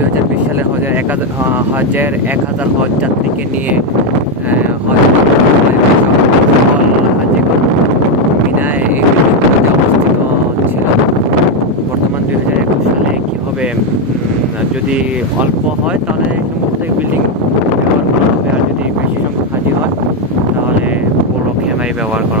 2020 সালে হজের 1000 হজ যাত্রীকে নিয়ে হজ হাজিগণ মিনায় এই বিল্ডিংগুলোতে অবস্থিত ছিল। বর্তমান 2021 সালে কী হবে, যদি অল্প হয় তাহলে সম্ভবত এই বিল্ডিং ব্যবহার করা হবে, আর যদি বেশি সংখ্যক হাজি হয় তাহলে বড় খেমাই ব্যবহার করা